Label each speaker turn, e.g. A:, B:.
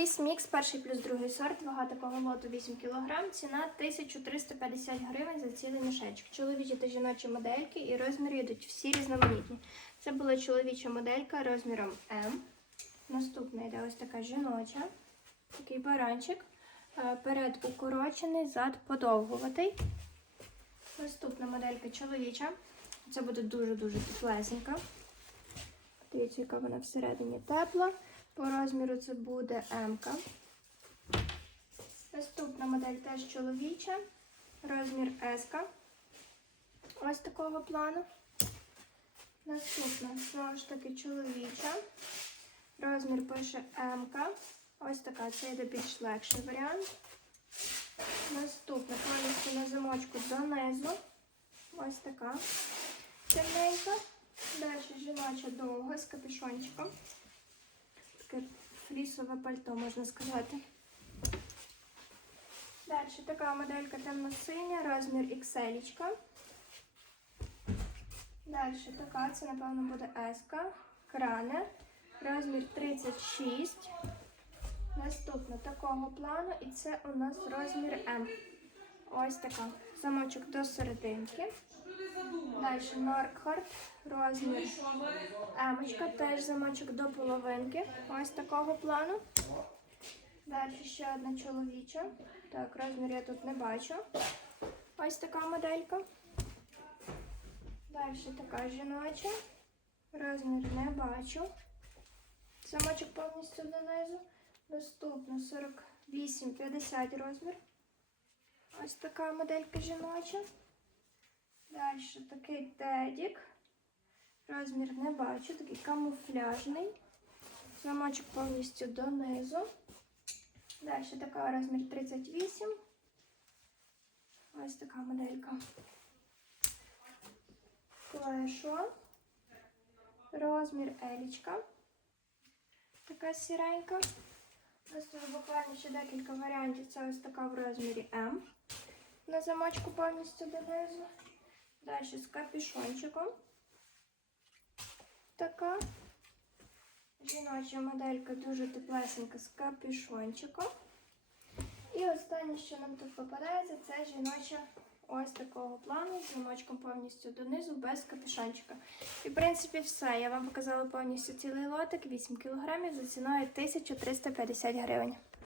A: Фліс Мікс, перший плюс другий сорт, вага такого лоту 8 кг, ціна 1350 гривень за цілий мішечок. Чоловічі та жіночі модельки і розміри йдуть всі різноманітні. Це була чоловіча моделька розміром М. Наступна йде ось така жіноча, такий баранчик. Е, Перед укорочений, зад подовгуватий. Наступна моделька чоловіча. Це буде дуже-дуже теплесенька. Дивіться, яка вона всередині тепла. По розміру це буде М. -ка. Наступна модель теж чоловіча. Розмір S. -ка. Ось такого плану. Наступна, знову ж таки, чоловіча. Розмір пише М. -ка. Ось така, це йде більш легший варіант. Наступна повністю на замочку донизу. Ось така. Темненька. Далі жіноча довга з капюшончиком. Таке флісове пальто, можна сказати. Далі така моделька темно-синя, розмір XL. Далі така, це, напевно, буде S. Кране. Розмір 36. Наступна такого плану, і це у нас розмір М. Ось така. Замочок до серединки. Далі Норкхард, розмір Емочка, теж замочок до половинки. Ось такого плану. Далі ще одна чоловіча. Так, розмір я тут не бачу. Ось така моделька. Далі така жіноча. Розмір не бачу. Замочок повністю донизу. Доступно 48-50 розмір. Ось така моделька жіноча. Далі такий тедік. Розмір не бачу, такий камуфляжний. Замочок повністю донизу. Далі така розмір 38. Ось така моделька. Клешо. Розмір елічка. Така сіренька. Нас тут буквально ще декілька варіантів. Це ось така в розмірі М. На замочку повністю донизу. Далі з капюшончиком. Така. Жіноча моделька дуже теплесенька з капюшончиком. І останнє, що нам тут попадається, це жіноча ось такого плану з замочком повністю донизу без капюшончика. І в принципі все. Я вам показала повністю цілий лотик 8 кг за ціною 1350 гривень.